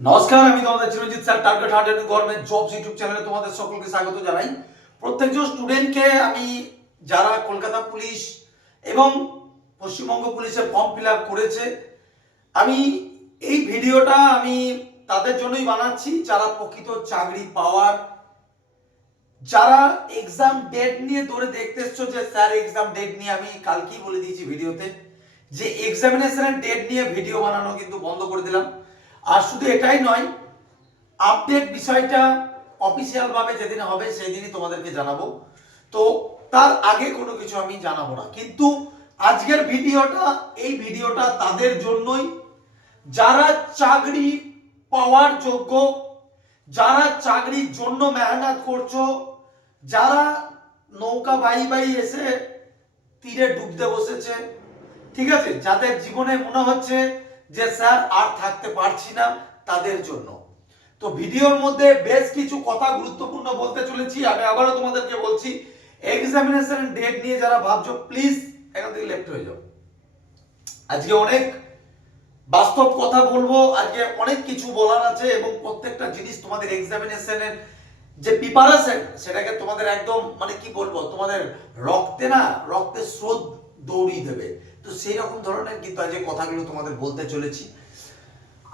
নমস্কার, আমি তোমাদের Chiranjit sir, target heart and government jobs YouTube চ্যানেলে তোমাদের সকলকে স্বাগত জানাই। প্রত্যেকজন স্টুডেন্টকে আমি, যারা কলকাতা পুলিশ এবং পশ্চিমবঙ্গ পুলিশের ফর্ম ফিল করেছে, আমি এই ভিডিওটা আমি তাদের জন্যই বানাচ্ছি, যারা প্রকৃত চাকরি পাওয়ার। যারা এক্সাম ডেট নিয়ে ধরে দেখতে এসছো যে, স্যার এক্সাম ডেট নিয়ে আমি কালকেই বলে দিয়েছি ভিডিওতে, যে এক্সামিনেশনের ডেট নিয়ে ভিডিও বানানো কিন্তু বন্ধ করে দিলাম। আর শুধু এটাই নয় আপডেট বিষয়টা অফিসিয়াল ভাবে যেদিন হবে সেই দিনই তোমাদেরকে জানাব। তো তার আগে কোনো কিছু আমি জানাব না। কিন্তু আজকের ভিডিওটা, এই ভিডিওটা তাদের জন্যই। যারা চাকরি পাওয়ার যোগ্য, যারা চাকরির জন্য মেহনত করছ, যারা নৌকা বাই বাই এসে তীরে ডুবতে বসেছে, ঠিক আছে? যাদের জীবনে মনে হচ্ছে যে স্যার আর থাকতে পারছি না তাদের জন্য। তো ভিডিওর মধ্যে বেশ কিছু কথা গুরুত্বপূর্ণ বলতে চলেছি, আমি আবারও তোমাদেরকে বলছি এক্সামিনেশন ডেট নিয়ে যারা ভাবছ প্লিজ এখান থেকে লেফট হয়ে যাও। আজকে অনেক বাস্তব কথা বলব, আজকে অনেক কিছু বলার আছে এবং প্রত্যেকটা জিনিস তোমাদের এক্সামিনেশনের যে প্রিপারেশন সেটাকে তোমাদের একদম মানে কি বলব, তোমাদের রক্তে না, রক্তের স্রোত দৌড়িয়ে দেবে। তো সেই রকম ধরনের কিন্তু আজকে কথাগুলো তোমাদের বলতে চলেছি।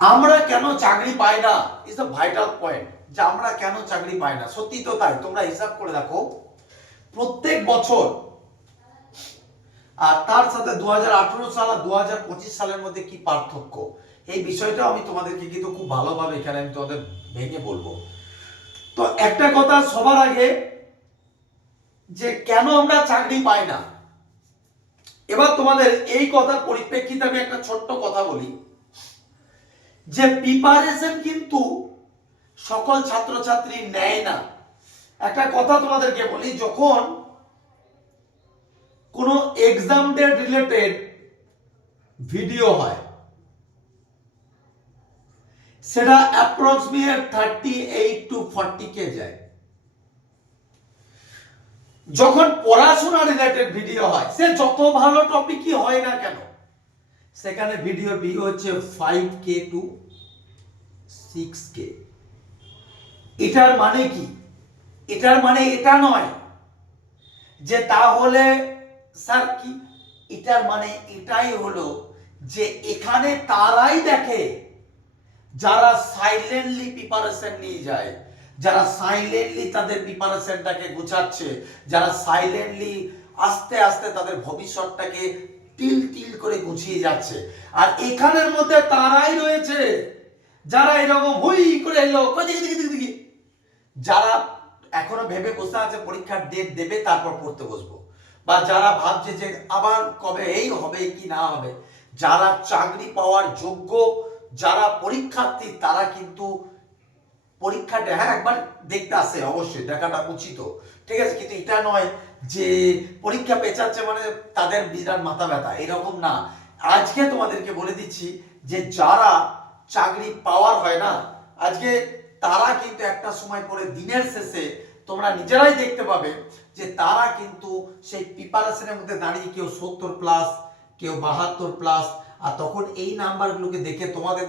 আমরা কেন চাকরি পাই না? ইজ দ্য ভাইটাল পয়েন্ট যে আমরা কেন চাকরি পাই না? সত্যি তো তাই, তোমরা হিসাব করে দেখো। প্রত্যেক বছর, আর তার সাথে দু হাজার আঠারো সাল আর দু হাজার পঁচিশ সালের মধ্যে কি পার্থক্য? এই বিষয়টাও আমি তোমাদেরকে কিন্তু খুব ভালোভাবে এখানে আমি তোমাদের ভেঙে বলব। তো একটা কথা সবার আগে যে কেন আমরা চাকরি পাই না? এবার তোমাদের এই কথার পরিপ্রেক্ষিতে আমি একটা ছোট্ট কথা বলি। যে প্রিপারেশন কিন্তু সকল ছাত্রছাত্রী নেয় না। একটা কথা তোমাদেরকে বলি, যখন কোনো এক্সাম ডেট রিলেটেড ভিডিও হয়, সেটা approximate thirty eight two forty K যায়। যখন পড়াশোনা রিলেটেড ভিডিও হয়, সে যত ভালো টপিকই হয় না কেন, সেখানে ভিডিও ভিউ হচ্ছে five K two six K এটার মানে কি? এটার মানে এটা নয় যে তাহলে, স্যার কি? এটার মানে এটাই হলো যে এখানে তারাই দেখে যারা সাইলেন্টলি প্রিপারেশন নিয়ে যায় যারা সাইলেন্টলি তাদের প্রিপারেশনটাকে গুছাচ্ছে, যারা সাইলেন্টলি আস্তে আস্তে তাদের ভবিষ্যৎটাকে তিল তিল করে গুছিয়ে যাচ্ছে। আর এখানের মধ্যে তারাই রয়েছে, যারা এরকম হুই করে এলো যারা এখনও ভেবে বসে আছে, পরীক্ষার ডেট দেবে, তারপর পড়তে বসবো। বা যারা ভাবছে যে আবার কবে এই হবে কি না হবে, যারা চাকরি পাওয়ার যোগ্য, যারা পরীক্ষার্থী, তারা কিন্তু পরীক্ষাটা হ্যাঁ একবার দেখতে আসে, অবশ্যই, দেখাটা উচিত। ঠিক আছে, কিন্তু এটা নয় যে পরীক্ষা পেঁচাচ্ছে মানে তাদের বিরাট মাথা ব্যথা, এরকম না। আজকে তোমাদেরকে বলে দিচ্ছি যে যারা চাকরি পাওয়ার হয় না, আজকে তারা কিন্তু একটা সময় পরে দিনের শেষে তোমরা নিজেরাই দেখতে পাবে যে তারা কিন্তু সেই প্রিপারেশনের মধ্যে দাঁড়িয়ে কেউ সত্তর প্লাস কেউ বাহাত্তর প্লাস আর তখন এই নাম্বারগুলোকে দেখে তোমাদের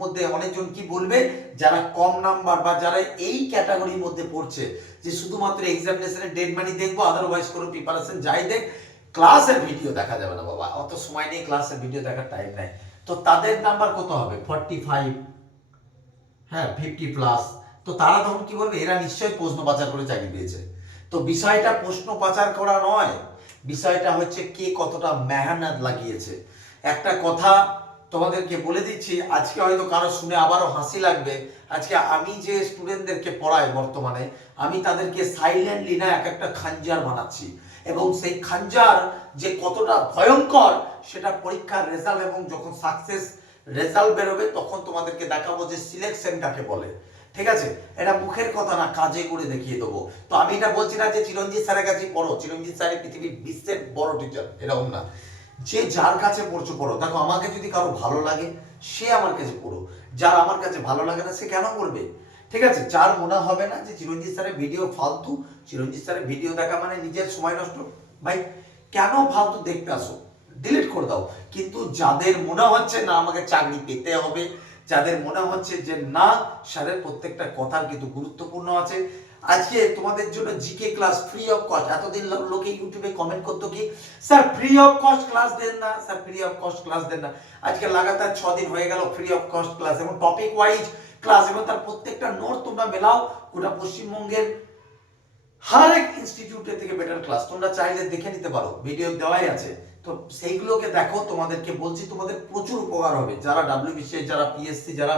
মধ্যে অনেকজন কি বলবে? যারা কম নাম্বার বা যারা এই ক্যাটাগরির মধ্যে পড়ছে, যে শুধুমাত্র এক্সামিনেশনের ডেট মানি দেখব আদারওয়াইজ কোনো প্রিপারেশন যাই দেখ ক্লাসের ভিডিও দেখা যাবে না বাবা। অত সময় নেই ক্লাসের ভিডিও দেখার টাইম নাই। তো তাদের নাম্বার কত হবে? ফর্টি ফাইভ হ্যাঁ ফিফটি প্লাস তো তারা তখন কি বলবে? এরা নিশ্চয়ই প্রশ্ন পাচার করে চাকরি পেয়েছে। তো বিষয়টা প্রশ্ন পাচার করা নয়। বিষয়টা হচ্ছে কে কতটা মেহনত লাগিয়েছে। একটা কথা তোমাদেরকে বলে দিচ্ছি, আজকে হয়তো কারও শুনে আবারও হাসি লাগবে। আজকে আমি যে স্টুডেন্টদেরকে পড়াই বর্তমানে, আমি তাদেরকে সাইলেন্টলি না এক একটা খাঞ্জার বানাচ্ছি। এবং সেই খাঞ্জার যে কতটা ভয়ঙ্কর, সেটা পরীক্ষার রেজাল্ট এবং যখন সাকসেস রেজাল্ট বেরোবে, তখন তোমাদেরকে দেখাবো যে সিলেকশন কাকে বলে। ঠিক আছে? এটা মুখের কথা না, কাজে করে দেখিয়ে দেবো। তো আমি এটা বলছি না যে চিরঞ্জিত স্যারের কাছে পড়ো। চিরঞ্জিত স্যারের পৃথিবীর বিশ্বের বড় টিচার এরকম না। যে যার কাছে পড়ছো পড়ো। দেখো, আমাকে যদি কারও ভালো লাগে, সে আমার কাছে পড়ো। যার আমার কাছে ভালো লাগে না, সে কেন করবে ঠিক আছে? যার মনে হবে না যে চিরঞ্জিত স্যারের ভিডিও ফালতু, চিরঞ্জিত স্যারের ভিডিও দেখা মানে নিজের সময় নষ্ট? ভাই, কেন ফালতু দেখতে আসো? ডিলিট করে দাও। কিন্তু যাদের মনে হচ্ছে না আমাকে চাকরি পেতে হবে, যাদের মনে হচ্ছে যে না, স্যারের প্রত্যেকটা কথার কিন্তু গুরুত্বপূর্ণ আছে আজকে তোমাদের জন্য GK class free of cost এতদিন লোকে ইউটিউবে কমেন্ট করতো কি sir free of cost class দেন না sir free of cost class দেন না। আজকে লাগাতার ছ দিন হয়ে গেল ফ্রি অফ কস্ট ক্লাস এবং টপিক ওয়াইজ ক্লাস এবং তার প্রত্যেকটা নোট তোমরা মেলাও, গোটা পশ্চিমবঙ্গের হার এক ইনস্টিটিউটের থেকে বেটার ক্লাস তোমরা চাইলে দেখে নিতে পারো ভিডিও দেওয়াই আছে। তো সেইগুলোকে দেখো, তোমাদেরকে বলছি, তোমাদের প্রচুর উপকার হবে। যারা ডাব্লিউবিসিএস যারা পিএসসি যারা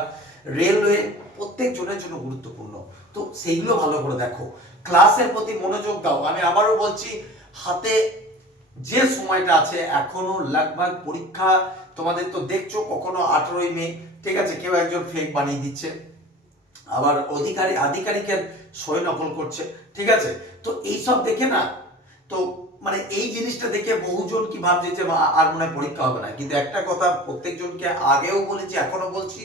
রেলওয়ে প্রত্যেক জনের জন্য গুরুত্বপূর্ণ। তো সেইগুলো ভালো করে দেখো। ক্লাসের প্রতি মনোযোগ দাও। আমি আবারও বলছি, হাতে যে সময়টা আছে, এখনও লাগভাগ পরীক্ষা তোমাদের তো দেখছ, কখনো আঠেরোই মে, ঠিক আছে, কেউ একজন ফেক বানিয়ে দিচ্ছে। আবার অধিকারী, আধিকারিকের সই নকল করছে, ঠিক আছে? তো এইসব দেখে না, তো মানে এই জিনিসটা দেখে বহুজন কি ভাবছে যে আর মনে পরীক্ষা হবে না। কিন্তু একটা কথা প্রত্যেকজনকে আগেও বলেছি, এখনও বলছি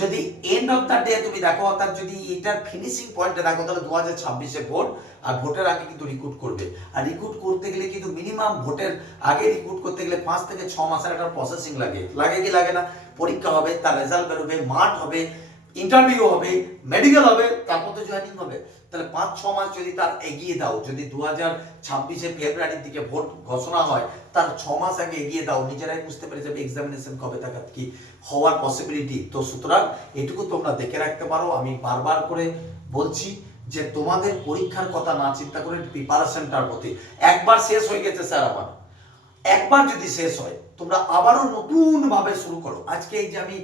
যদি এন্ড অফ দ্য ডে তুমি দেখো, অর্থাৎ যদি এটার ফিনিশিং পয়েন্টটা দেখো, তাহলে দু হাজার ছাব্বিশে ভোট, আর ভোটের আগে কিন্তু রিক্রুট করবে। আর রিক্রুট করতে গেলে কিন্তু মিনিমাম ভোটের আগে রিক্রুট করতে গেলে পাঁচ থেকে ছ মাসের একটা প্রসেসিং লাগে। লাগে কি লাগে না? পরীক্ষা হবে, তার রেজাল্ট বেরোবে, মাঠ হবে ইন্টারভিউ হবে মেডিকেল হবে, তারপর তো জয়েনিং হবে। তাহলে পাঁচ, ছ মাস যদি তার এগিয়ে দাও, যদি দু হাজার ছাব্বিশে ফেব্রুয়ারির দিকে ভোট ঘোষণা হয়, তার ছ মাস আগে এগিয়ে দাও, নিজেরাই বুঝতে পেরে যাবে এক্সামিনেশন কবে টাকাত কি হওয়ার পসিবিলিটি তো সুতরাং এটুকু তোমরা দেখে রাখতে পারো, আমি বারবার করে বলছি যে তোমাদের পরীক্ষার কথা না চিন্তা করে প্রিপারেশনটার প্রতি। একবার শেষ হয়ে গেছে স্যার আমার। একবার যদি শেষ হয়, তোমরা আবারও নতুন ভাবে শুরু করো। আজকে এই যে আমি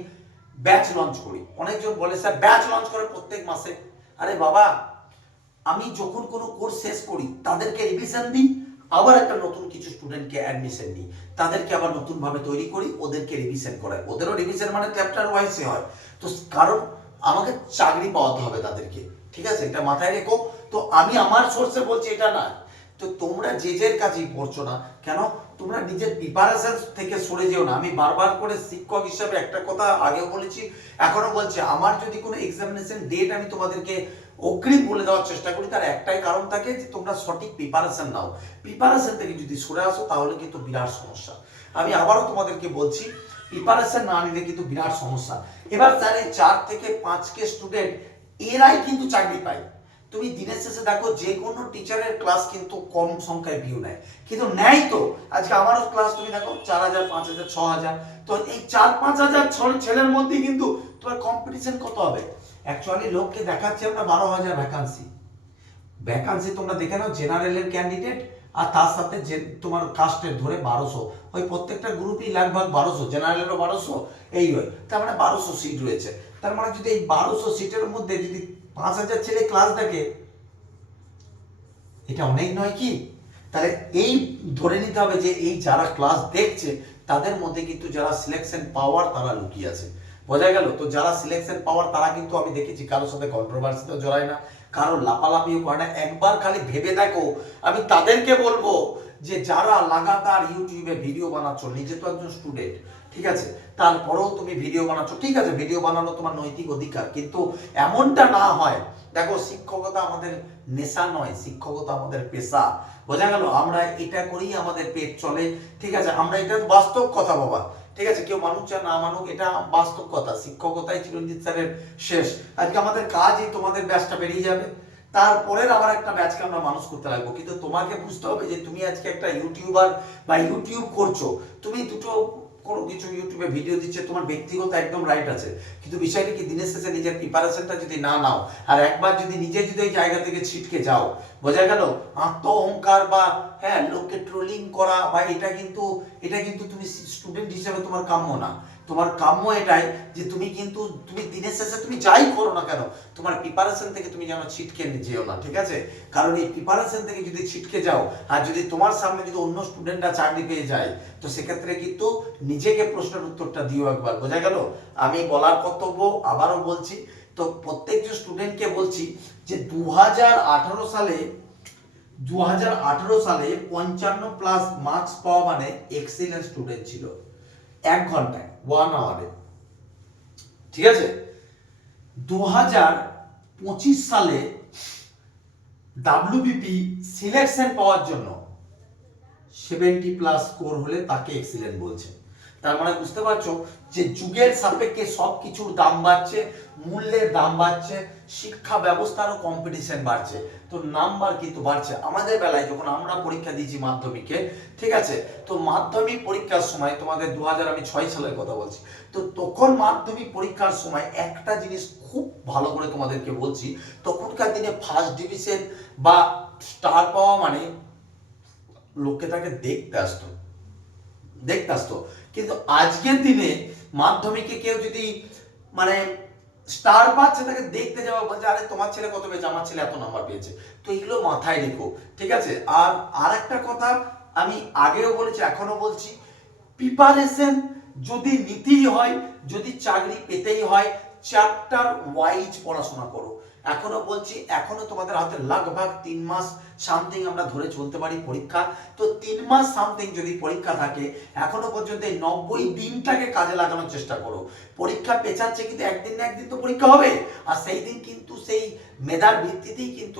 ব্যাচ লঞ্চ করি, অনেকজন বলে, স্যার ব্যাচ লঞ্চ করে প্রত্যেক মাসে। আরে বাবা আমি যখন কোনো কোর্স শেষ করি, তাদেরকে রিভিশন দিই, আবার একটা নতুন কিছু স্টুডেন্টকে অ্যাডমিশন দিই তাদেরকে আবার নতুনভাবে তৈরি করি, ওদেরকে রিভিশন করাই। ওদেরও রিভিশন মানে চ্যাপ্টার ওয়াইজে হয়। তো কারণ আমাকে চাকরি পাওয়াতে হবে তাদেরকে। ঠিক আছে? এটা মাথায় রেখো। তো আমি আমার সোর্সে বলছি, এটা না। তো তোমরা যে যের কাছেই পড়ছো না কেন, তোমরা নিজের প্রিপারেশন থেকে সরে যেও না। আমি বারবার করে শিক্ষক হিসাবে একটা কথা আগেও বলেছি, এখনও বলছি, আমার যদি কোনো এক্সামিনেশন ডেট আমি তোমাদেরকে অগ্রিম বলে দেওয়ার চেষ্টা করি, তার একটাই কারণ থাকে যে তোমরা সঠিক প্রিপারেশন নাও। প্রিপারেশন থেকে যদি সরে আসো, তাহলে কিন্তু বিরাট সমস্যা। আমি আবারও তোমাদেরকে বলছি প্রিপারেশন না নিলে কিন্তু বিরাট সমস্যা। এবার স্যার এই চার থেকে পাঁচকে স্টুডেন্ট এরাই কিন্তু চাকরি পায়। তুমি দিনের শেষে দেখো, যে কোনো টিচারের ক্লাস কিন্তু কম সংখ্যায় ভিউ নেয়। কিন্তু নেয় তো। আজকে আমারও ক্লাস তুমি দেখো, চার হাজার, পাঁচ হাজার, ছ হাজার। তো এই চার পাঁচ হাজার ছেলের মধ্যে কিন্তু তোমার কম্পিটিশন কত হবে? অ্যাকচুয়ালি লোককে দেখাচ্ছে আমরা বারো হাজার ভ্যাকান্সি ভ্যাকান্সি তোমরা দেখে নাও জেনারেলের ক্যান্ডিডেট আর তার সাথে যে তোমার কাস্টের ধরে বারোশো। ওই প্রত্যেকটা গ্রুপই লাগভাগ বারোশো জেনারেলেরও বারোশো, এই হয় তার মানে বারোশো সিট রয়েছে। তার মানে যদি এই বারোশো সিটের মধ্যে যদি পাঁচ হাজার ছেলে ক্লাস দেখে, এটা অনেক নয় কি? তাহলে এই ধরে নিতে হবে যে এই যারা ক্লাস দেখছে, তাদের মধ্যে কিন্তু যারা সিলেকশন পাওয়ার তারা লুকিয়ে আছে। বোঝা গেল? তো যারা সিলেকশন পাওয়ার, তারা কিন্তু আমি দেখেছি কারোর সাথে কন্ট্রোভার্সিতেও জড়ায় না কারও লাপালাপিও করে না। একবার খালি ভেবে দেখো, আমি তাদেরকে বলব যে যারা লাগাতার ইউটিউবে ভিডিও বানাচ্ছ, নিজে তো একজন স্টুডেন্ট ঠিক আছে? তারপরেও তুমি ভিডিও বানাচ্ছ, ঠিক আছে, ভিডিও বানানো তোমার নৈতিক অধিকার, কিন্তু এমনটা না হয়। দেখো, শিক্ষকতা আমাদের নেশা নয়, শিক্ষকতা আমাদের পেশা। বোঝা গেল? আমরা এটা করেই আমাদের পেট চলে, ঠিক আছে? আমরা এটা বাস্তব কথা বাবা ঠিক আছে, কেউ মানুষ চায়, না মানুক, এটা বাস্তব কথা। শিক্ষকতাই চিরঞ্জিত স্যারের শেষ। আজকে আমাদের কাজই তোমাদের ব্যাচটা বেরিয়ে যাবে। তারপরের আবার একটা ব্যাচকে আমরা মানুষ করতে লাগবো। কিন্তু তোমাকে বুঝতে হবে যে তুমি আজকে একটা ইউটিউবার বা ইউটিউব করছ। তুমি দুটো কোনো কিছু ইউটিউবে ভিডিও দিচ্ছে, তোমার ব্যক্তিগত একদম রাইট আছে। কিন্তু বিষয়টা কি, দিনের শেষে নিজের প্রিপারেশনটা যদি না নাও, আর একবার যদি নিজে যদি ওই জায়গা থেকে ছিটকে যাও বোঝা গেল? আত্ম অহংকার বা হ্যাঁ লোককে ট্রোলিং করা বা এটা কিন্তু এটা কিন্তু তুমি স্টুডেন্ট হিসেবে তোমার কাম্য না। তোমার কাম্য এটাই যে তুমি কিন্তু, তুমি দিনের শেষে তুমি যাই করো না কেন, তোমার প্রিপারেশন থেকে তুমি যেন ছিটকে যেও না, ঠিক আছে? কারণ এই প্রিপারেশন থেকে যদি ছিটকে যাও, আর যদি তোমার সামনে যদি অন্য স্টুডেন্টরা চাকরি পেয়ে যায়, তো সেক্ষেত্রে কিন্তু নিজেকে প্রশ্নের উত্তরটা দিও একবার, বোঝা গেল? আমি বলার কর্তব্য আবারও বলছি তো প্রত্যেকজন স্টুডেন্টকে বলছি যে দু হাজার আঠেরো সালে দু হাজার আঠারো সালে পঞ্চান্ন প্লাস মার্কস পাওয়া মানে এক্সিলেন্ট স্টুডেন্ট ছিল। এক ঘন্টায় ওয়ান আওয়ারে ঠিক আছে? দু সালে ডাব্লিউবিপি সিলেকশন পাওয়ার জন্য সেভেন্টি প্লাস স্কোর হলে তাকে এক্সিলেন্ট বলছে। তার মানে বুঝতে পারছ যে যুগের সাপেক্ষে সব কিছুর দাম বাড়ছে, মূল্যের দাম বাড়ছে, শিক্ষা ব্যবস্থারও কম্পিটিশন বাড়ছে। তো নাম্বার কিন্তু বাড়ছে। আমাদের বেলায় যখন আমরা পরীক্ষা দিয়েছি মাধ্যমিকে, ঠিক আছে? তো মাধ্যমিক পরীক্ষার সময় তোমাদের দু আমি ছয় সালের কথা বলছি। তো তখন মাধ্যমিক পরীক্ষার সময় একটা জিনিস খুব ভালো করে তোমাদেরকে বলছি, তখনকার দিনে ফার্স্ট ডিভিশন বা স্টার পাওয়া মানে লোকে তাকে দেখতে আসতো। দেখতে আসতো। কিন্তু আজকের দিনে মাধ্যমিকে কেউ যদি মানে স্টার পাচ্ছে তাকে দেখতে যাওয়া বলছে, আরে, তোমার ছেলে কত পেয়েছে? আমার ছেলে এত নাম্বার পেয়েছে। তো এগুলো মাথায় রেখো, ঠিক আছে? আর আর একটা কথা, আমি আগেও বলেছি এখনও বলছি প্রিপারেশন যদি নিতেই হয়, যদি চাকরি পেতেই হয় চ্যাপ্টার ওয়াইজ পড়াশোনা করো। এখনও বলছি এখনও তোমাদের হাতে লাগভাগ তিন মাস সামথিং আমরা ধরে চলতে পারি পরীক্ষা। তো তিন মাস সামথিং যদি পরীক্ষা থাকে, এখনও পর্যন্ত এই নব্বই দিনটাকে কাজে লাগানোর চেষ্টা করো। পরীক্ষা পেছাচ্ছে কিন্তু একদিন না একদিন তো পরীক্ষা হবে। আর সেই দিন কিন্তু সেই মেধার ভিত্তিতেই কিন্তু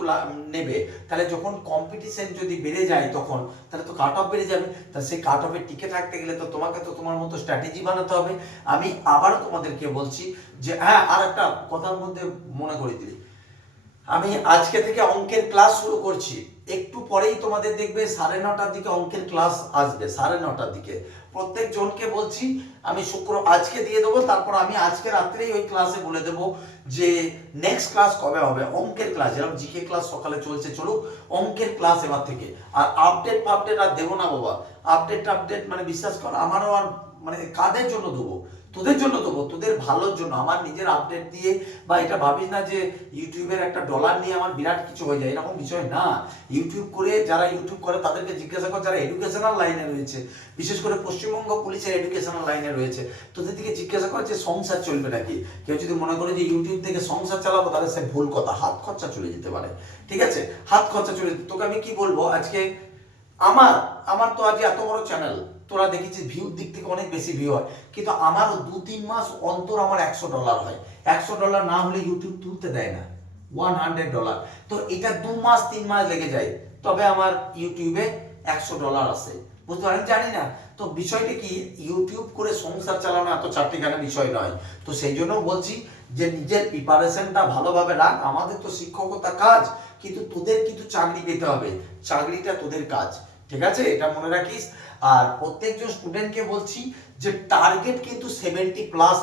নেবে। তাহলে যখন কম্পিটিশন যদি বেড়ে যায় তখন, তাহলে তো কাট অফ বেড়ে যাবে। তাহলে সেই কাট অফে টিকে থাকতে গেলে তো তোমাকে তো তোমার মতো স্ট্র্যাটেজি বানাতে হবে। আমি আবারও তোমাদেরকে বলছি যে হ্যাঁ আর একটা কথার মধ্যে মনে করে দিই। আমি আজকে থেকে অঙ্কের ক্লাস শুরু করছি। একটু পরেই তোমাদের দেখবে সাড়ে নটার দিকে অঙ্কের ক্লাস আসবে, সাড়ে নটার দিকে। প্রত্যেক জনকে বলছি, আমি শুক্র, আজকে দিয়ে দেবো, তারপর আমি আজকে রাত্রেই ওই ক্লাসে বলে দেবো যে নেক্সট ক্লাস কবে হবে? অঙ্কের ক্লাস যেরকম জিকে ক্লাস সকালে চলছে, চলুক, অঙ্কের ক্লাস এবার থেকে। আর আপডেট ফাপডেট আর দেবো না বাবা। আপডেট আপডেট মানে বিশ্বাস কর, আমারও আর মানে কাদের জন্য দেবো? তোদের জন্য দেবো তোদের ভালোর জন্য। আমার নিজের আপডেট দিয়ে, বা এটা ভাবিস না যে ইউটিউবের একটা ডলার নিয়ে আমার বিরাট কিছু হয়ে যায়, এরকম বিষয় না। ইউটিউব করে যারা ইউটিউব করে, তাদেরকে জিজ্ঞাসা কর যারা এডুকেশনাল লাইনে রয়েছে। বিশেষ করে পশ্চিমবঙ্গ পুলিশের এডুকেশনাল লাইনে রয়েছে। তোদের দিকে জিজ্ঞাসা কর যে সংসার চলবে নাকি? কেউ যদি মনে করে যে ইউটিউব থেকে সংসার চালাবো, তাহলে সে ভুল কথা। হাত খরচা চলে যেতে পারে। ঠিক আছে? হাত খরচা চলে যেতে তোকে আমি কি বলব? আজকে আমার আমার তো আজ এত বড় চ্যানেল তোরা দেখেছিস ভিউর দিক থেকে অনেক বেশি ভিউ হয়। কিন্তু আমারও দু তিন মাস অন্তর আমার একশো ডলার হয়। একশো ডলার না হলে ইউটিউব তুলতে দেয় না। ওয়ান হান্ড্রেড ডলার তো এটা দু মাস, তিন মাস লেগে যায়। তবে আমার ইউটিউবে একশো ডলার আসে বুঝতে পারেন জানি না। তো বিষয়টা কি? ইউটিউব করে সংসার চালানো এত চারটিখানা বিষয় নয়। তো সেই জন্য বলছি যে নিজের প্রিপারেশনটা ভালোভাবে রাখ। আমাদের তো শিক্ষকতা কাজ। কিন্তু তোদের কিন্তু চাকরি পেতে হবে। চাকরিটা তোদের কাজ। ঠিক আছে? এটা মনে রাখিস। আর প্রত্যেকজন স্টুডেন্টকে বলছি যে টার্গেট কিন্তু সেভেন্টি প্লাস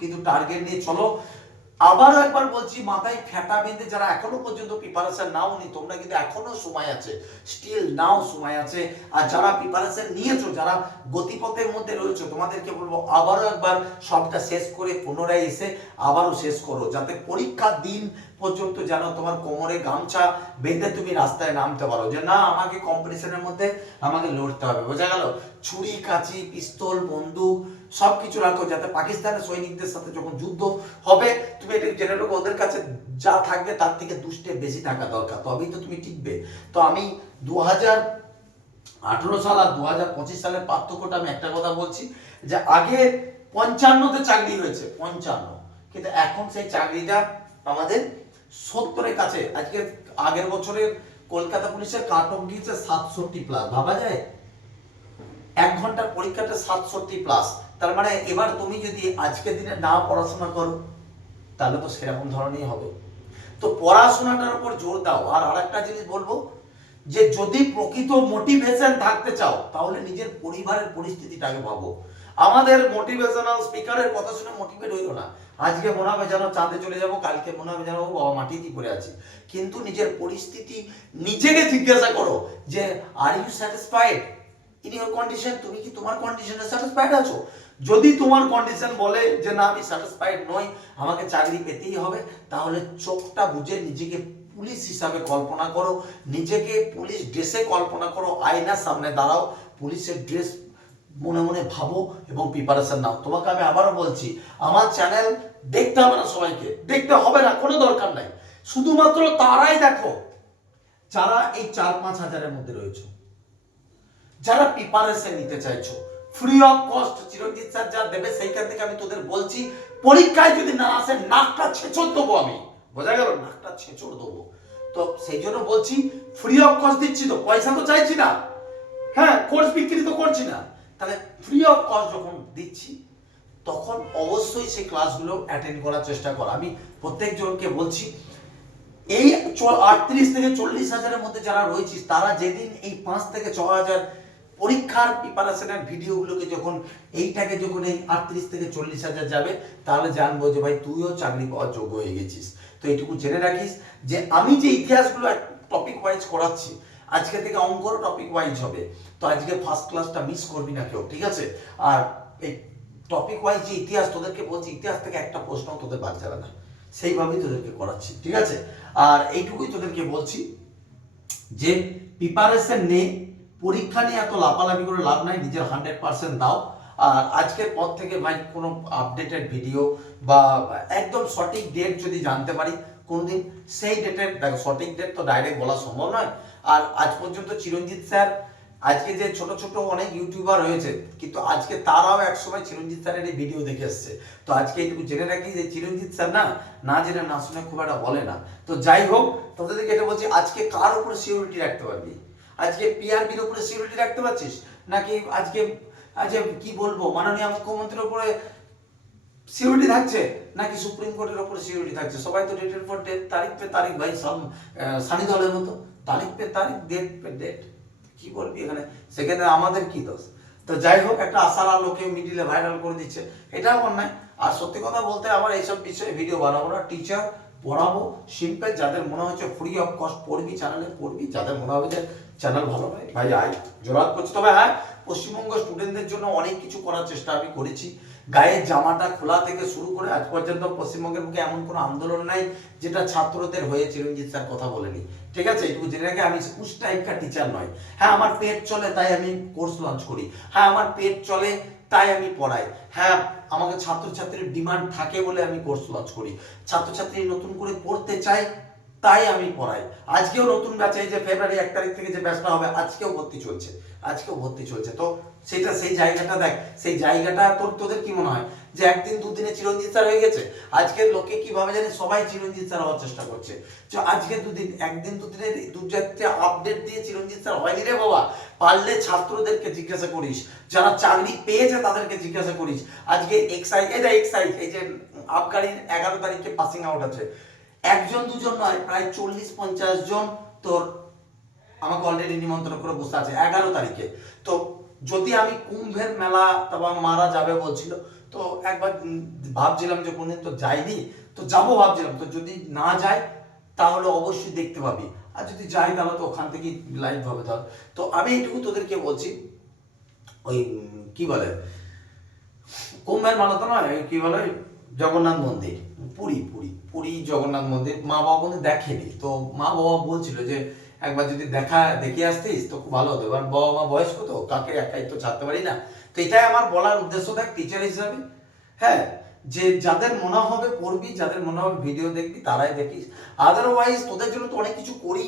কিন্তু টার্গেট নিয়ে চলো। আবারও একবার বলছি, মাথায় ফ্যাটা বেঁধে যারা এখনও পর্যন্ত প্রিপারেশন নাও নি তোমরা কিন্তু এখনও সময় আছে। স্টিল নাও সময় আছে। আর যারা প্রিপারেশন নিয়েছো, যারা গতিপথের মধ্যে রয়েছে, তোমাদেরকে বলব, আবারও একবার সবটা শেষ করে পুনরায় এসে আবারও শেষ করো, যাতে পরীক্ষার দিন পর্যন্ত যেন তোমার কোমরে গামছা বেঁধে তুমি রাস্তায় নামতে পারো যে না, আমাকে কম্পিটিশনের মধ্যে আমাকে লড়তে হবে। বোঝা গেল? ছুরি, কাঁচি, পিস্তল, বন্দুক সব কিছু রাখো যাতে পাকিস্তানের সৈনিকদের সাথে যখন যুদ্ধ হবে, তুমি এটা জেনে রাখো, ওদের কাছে যা থাকবে তার থেকে দুষ্টে বেশি থাকা দরকার। তবেই তো তুমি টিকবে। তো আমি দু হাজার আঠেরো সাল আর দু হাজার পঁচিশ সালের পার্থক্যটা আমি একটা কথা বলছি যে আগে পঞ্চান্নতে চাকরি হয়েছে, পঞ্চান্ন। কিন্তু এখন সেই চাকরিটা আমাদের সত্তরের কাছে। আজকে আগের বছরের কলকাতা পুলিশের কাট গিয়েছে সাতষট্টি প্লাস ভাবা যায়? এক ঘণ্টার পরীক্ষাটা সাতষট্টি প্লাস তার মানে এবার তুমি যদি আজকের দিনে না পড়াশোনা করো, তাহলে তো সেরকম ধরনেরই হবে। তো পড়াশোনাটার উপর জোর দাও। আর আরেকটা জিনিস বলব, যে যদি প্রকৃত মোটিভেশন থাকতে চাও, তাহলে নিজের পরিবারের পরিস্থিতিটাকে ভাবো। আমাদের মোটিভেশনাল স্পিকারের কথা শুনে মোটিভেট হইল না। আজকে মনে হবে যেন চাঁদে চলে যাব, কালকে মনে হবে যেন ও বাবা মাটিতেই পড়ে আছি। কিন্তু নিজের পরিস্থিতি নিজেকে জিজ্ঞাসা করো যে are you satisfied in your condition তুমি কি তোমার কন্ডিশনে স্যাটিসফাইড আছো? যদি তোমার কন্ডিশন বলে যে, না, আমি স্যাটিসফাইড নই, আমাকে চাকরি পেতেই হবে, তাহলে চোখটা বুঝে নিজেকে পুলিশ হিসাবে কল্পনা করো। নিজেকে পুলিশ ড্রেসে কল্পনা করো, আয়নার সামনে দাঁড়াও, পুলিশের ড্রেস মনে মনে ভাবো এবং প্রিপারেশন নাও। তোমাকে আমি আবারও বলছি, আমার চ্যানেল দেখতে হবে না সবাইকে, দেখতে হবে না, কোনো দরকার নাই। শুধুমাত্র তারাই দেখো যারা এই চার পাঁচ হাজারের মধ্যে রয়েছে। যারা প্রিপারেশন নিতে চাইছো free of cost Chiranjit sir যা দেবে সেইখান থেকে আমি তোদের বলছি, পরীক্ষায় যদি না আসে, নাকটা ছেঁচড় দেবো আমি। বোঝা গেল? নাকটা ছেঁচড় দেবো। তো সেই জন্য বলছি ফ্রি অফ কস্ট দিচ্ছি তো, পয়সা তো চাইছি না। হ্যাঁ কোর্স বিক্রি তো করছি না। তাহলে ফ্রি অফ কস্ট যখন দিচ্ছি, তখন অবশ্যই সেই ক্লাসগুলো অ্যাটেন্ড করার চেষ্টা কর। আমি প্রত্যেকজনকে বলছি, এই আটত্রিশ থেকে চল্লিশ হাজারের মধ্যে যারা রয়েছিস, তারা যেদিন এই পাঁচ থেকে ছ হাজার পরীক্ষার প্রিপারেশনের ভিডিওগুলোকে যখন, এইটাকে যখন এই আটত্রিশ থেকে চল্লিশ হাজার যাবে, তাহলে জানব যে ভাই তুইও চাকরি পাওয়ার যোগ্য হয়ে গেছিস। তো এইটুকু জেনে রাখিস যে আমি যে ইতিহাসগুলো টপিক ওয়াইজ করাচ্ছি আজকে থেকে অঙ্কর টপিক ওয়াইজ হবে। তো আজকে ফার্স্ট ক্লাসটা মিস করবি না কেউ, ঠিক আছে? আর এই টপিক ওয়াইজ যে ইতিহাস, তোদেরকে বলছি, ইতিহাস থেকে একটা প্রশ্ন তোদের বাদ যাবে না। সেইভাবেই তোদেরকে করাচ্ছি, ঠিক আছে? আর এইটুকুই তোদেরকে বলছি যে প্রিপারেশন নে পরীক্ষা নিয়ে এত লাফালাফি করে লাভ নাই, নিজের হান্ড্রেড পার্সেন্ট দাও। আর আজকের পর থেকে ভাই, কোনো আপডেটেড ভিডিও বা একদম সঠিক ডেট যদি জানতে পারি, কোনোদিন সেই ডেটের দেখো, সঠিক ডেট তো ডাইরেক্ট বলা সম্ভব নয়। আর আজ পর্যন্ত চিরঞ্জিত স্যার, আজকে যে ছোট ছোট অনেক ইউটিউবার হয়েছে কিন্তু আজকে তারাও একসময় চিরঞ্জিত স্যারের এই ভিডিও দেখে এসছে তো আজকে এইটুকু জেনে রাখি যে চিরঞ্জিত স্যার না না জেনে না শুনে খুব একটা বলে না। তো যাই হোক তোদেরকে এটা বলছি, আজকে কার উপরে সিকিউরিটি রাখতে পারবি? আজকে পিআরবির উপরে সিকিউরিটি রাখতে পারছিস? নাকি আজকে আজকে কি বলব, মাননীয় মুখ্যমন্ত্রীর উপরে সিকিউরিটি থাকছে? নাকি সুপ্রিম কোর্টের উপরে সিকিউরিটি থাকছে? সবাই তো ডেটের পর ডেট তারিখ পে তারিখ, ভাই, সব সানি দলের মতো। তারিখ পে তারিখ ডেট পে ডেট কি বলবি এখানে? সেখানে আমাদের কি দোষ? তো যাই হোক, একটা আশার আলোকে মিডিলে ভাইরাল করে দিচ্ছে। এটাও অন্যায়। আর সত্যি কথা বলতে আবার এইসব বিষয়ে ভিডিও বানাবো না। টিচার পড়াবো। সিম্পল যাদের মনে হচ্ছে ফ্রি অফ কস্ট পড়বি চ্যানেলে পড়বি। যাদের মনে হবে যে চ্যানেল ভালো হয় ভাই আয়। জোরাত করছি। তবে হ্যাঁ পশ্চিমবঙ্গ স্টুডেন্টদের জন্য অনেক কিছু করার চেষ্টা আমি করেছি। গায়ের জামাটা খোলা থেকে শুরু করে আজ পর্যন্ত পশ্চিমবঙ্গের বুকে এমন কোনো আন্দোলন নাই যেটা ছাত্রদের হয়ে চিরঞ্জিত স্যার কথা বলেনি। ঠিক আছে? এটুকু জেনে রাখে আমি উস টাইপকার টিচার নয়। হ্যাঁ আমার পেট চলে, তাই আমি কোর্স লঞ্চ করি। হ্যাঁ আমার পেট চলে, তাই আমি পড়াই। হ্যাঁ আমাকে ছাত্রছাত্রীর ডিমান্ড থাকে বলে আমি কোর্স লঞ্চ করি। ছাত্রছাত্রী নতুন করে পড়তে চাই তাই আমি পড়াই। আজকেও নতুন ব্যাচে যে ফেব্রুয়ারি এক তারিখ থেকে যে ব্যাচটা হবে, আজকেও ভর্তি চলছে। আজকেও ভর্তি চলছে। তো সেটা, সেই জায়গাটা দেখ, সেই জায়গাটা তোর, তোদের কি মনে হয়? যে একদিন দুদিনে চিরঞ্জিত স্যার হয়ে গেছে? আজকের লোকে কীভাবে জানে? সবাই চিরঞ্জিত স্যার হওয়ার চেষ্টা করছে। যে আজকে দুদিন, একদিন দুদিনে দু চারটে আপডেট দিয়ে চিরঞ্জিত স্যার হয়নি রে বাবা। পারলে ছাত্রদেরকে জিজ্ঞাসা করিস। যারা চাকরি পেয়েছে তাদেরকে জিজ্ঞাসা করিস। আজকে এক্সাইজ যে এক্সাইজ এই যে আবগারির এগারো তারিখে পাসিং আউট আছে। একজন, দুজন নয়, প্রায় চল্লিশ, পঞ্চাশ জন তোর আমাকে অলরেডি নিমন্ত্রণ করে বসে আছে এগারো তারিখে। তো যদি আমি কুম্ভের মেলা তারপর মারা যাবে বলছিল, তো একবার ভাবছিলাম যে কোনদিন তো যাইনি, তো যাব ভাবছিলাম। তো যদি না যাই, তাহলে অবশ্যই দেখতে পাবি। আর যদি যাই তাহলে তো ওখান থেকেই লাইভ হবে তাহলে তো আমি এইটুকু তোদেরকে বলছি, ওই কি বলে, কুম্ভের মেলা তো নয়, কি বলে জগন্নাথ মন্দির, পুরী পুরী পুরী, জগন্নাথ মন্দির, মা বাবা কিন্তু দেখেনি। তো মা বাবা বলছিল যে, একবার যদি দেখা, দেখে আসতিস তো খুব ভালো হতো। এবার বাবা মা বয়স্ক তো, কাকে একাই তো ছাড়তে পারি না। তো এটাই আমার বলার উদ্দেশ্য, দেখ টিচার হিসাবে। হ্যাঁ যে যাদের মনে হবে পড়বি যাদের মনে হবে ভিডিও দেখবি, তারাই দেখিস। আদারওয়াইজ তোদের জন্য তো অনেক কিছু করি।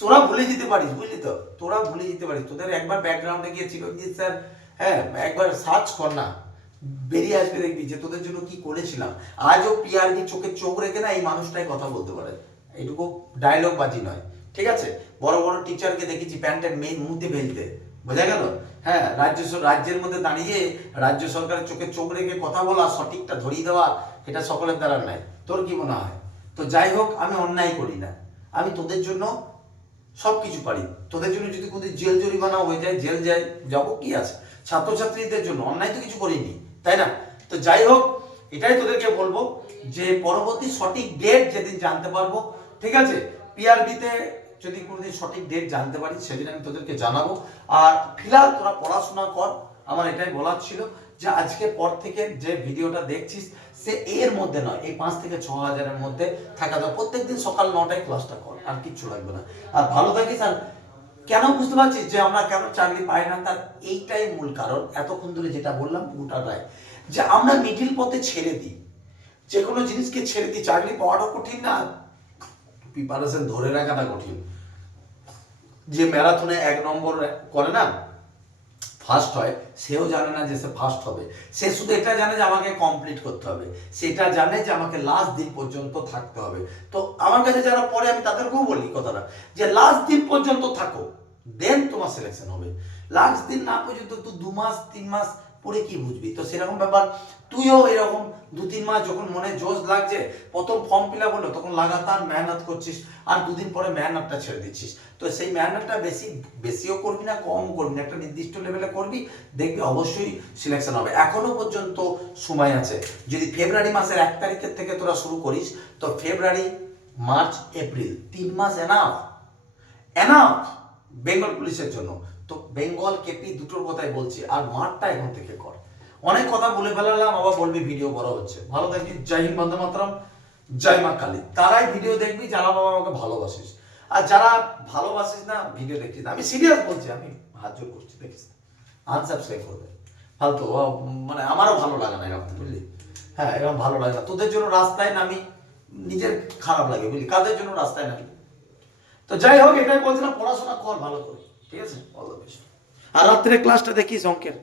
তোরা ভুলে যেতে পারিস, বুঝলি তো? তোরা ভুলে যেতে পারিস। তোদের একবার ব্যাকগ্রাউন্ডে গিয়ে চিরঞ্জিত স্যার হ্যাঁ একবার সার্চ কর না। বেরিয়ে আসবে দেখবি যে তোদের জন্য কি করেছিলাম। আজও পিআরবি চোখে চোখ রেখে না এই মানুষটাই কথা বলতে পারে। এইটুকু ডায়লগ বাজি নয়। ঠিক আছে? বড় বড় টিচারকে দেখেছি প্যান্টের মেন মুতে ফেলতে। বোঝা গেল? হ্যাঁ রাজ্য রাজ্যের মধ্যে দাঁড়িয়ে রাজ্য সরকারের চোখে চোখ রেখে কথা বলা, সঠিকটা ধরিয়ে দেওয়া, এটা সকলের দ্বারা নাই তোর কি মনে হয়? তো যাই হোক, আমি অন্যায় করি না। আমি তোদের জন্য সব কিছু পারি। তোদের জন্য যদি কোনো জেল জরিমানা হয়ে যায়, জেল যায়, যাব কি আছে? ছাত্রছাত্রীদের জন্য অন্যায় তো কিছু করিনি। তাই না? তো যাই হোক, এটাই তোদেরকে বলব যে পরবর্তী সঠিক ডেট যেদিন জানতে পারব, ঠিক আছে? পিআরবিতে যদি কোনোদিন সঠিক ডেট জানতে পারি, সেদিন আমি তোদেরকে জানাব। আর ফিলহাল তোরা পড়াশোনা কর, আমার এটাই বলার ছিল যে আজকে পর থেকে যে ভিডিওটা দেখছিস, সে এর মধ্যে নয়, এই পাঁচ থেকে ছ হাজারের মধ্যে থাকা দাও প্রত্যেকদিন সকাল নটায় ক্লাসটা কর, আর কিচ্ছু লাগবে না। আর ভালো থাকিস আর কেন বুঝতে পারছিস যে আমরা কেন চাকরি পাই না? তার এইটাই মূল কারণ। এতক্ষণ ধরে যেটা বললাম পুরোটাটাই যে আমরা মিডিল পথে ছেড়ে দিই। যে কোনো জিনিসকে ছেড়ে দিই। চাকরি পাওয়াটা কঠিন না। প্রিপারেশন ধরে রাখাটা কঠিন। যে ম্যারাথনে এক নম্বর করে না ফার্স্ট হয়, সেও জানে না যে সে ফার্স্ট হবে। সে শুধু এটা জানে যে আমাকে কমপ্লিট করতে হবে। সেটা জানে যে আমাকে লাস্ট দিন পর্যন্ত থাকতে হবে। তো আমার কাছে যারা পড়ে, আমি তাদেরকেও বলি কথাটা, যে লাস্ট দিন পর্যন্ত থাকো। দেন তোমার সিলেকশন হবে। লাস্ট দিন না পর্যন্ত তুই দু মাস, তিন মাস পরে কি বুঝবি? তো সেরকম ব্যাপার। তুইও এরকম দু, তিন মাস যখন মনে জোশ লাগছে, প্রথম ফর্ম ফিল আপ হলো, তখন লাগাতার মেহনত করছিস আর দুদিন পরে মেহনতটা ছেড়ে দিচ্ছিস। তো সেই মেহনতটা বেশি, বেশিও করবি না, কমও করবি না। একটা নির্দিষ্ট লেভেলে করবি, দেখবি অবশ্যই সিলেকশন হবে। এখনও পর্যন্ত সময় আছে। যদি ফেব্রুয়ারি মাসের এক তারিখের থেকে তোরা শুরু করিস, তো ফেব্রুয়ারি মার্চ এপ্রিল তিন মাস এনাফ এনাফ বেঙ্গল পুলিশের জন্য। তো বেঙ্গল, কেপি দুটোর কথাই বলছি, আর মাঠটা এখন থেকে কর। অনেক কথা বলে ফেলালাম, আবার বলবি ভিডিও বড় হচ্ছে। ভালো থাকবি, জয় হিন্দ, বন্দে মাতরম, জয় মা কালী। তারাই ভিডিও দেখবি, যারা বাবা আমাকে ভালোবাসিস। আর যারা ভালোবাসিস না, ভিডিও দেখছিস না। আমি সিরিয়াস বলছি, আমি হাত জোর করছি, দেখিস আনসাবস্ক্রাইব করবে ফালতু মানে আমারও ভালো লাগে না এরকম, বুঝলি? হ্যাঁ এরকম ভালো লাগে না। তোদের জন্য রাস্তায় নামি, নিজের খারাপ লাগে, বুঝলি? কাদের জন্য রাস্তায় নামি? তো যাই হোক এটাই বলছিলাম পড়াশোনা কর, ভালো করে। ঠিক আছে? অল দ্য বেস্ট আর রাত্রে ক্লাসটা দেখিস, অঙ্কের।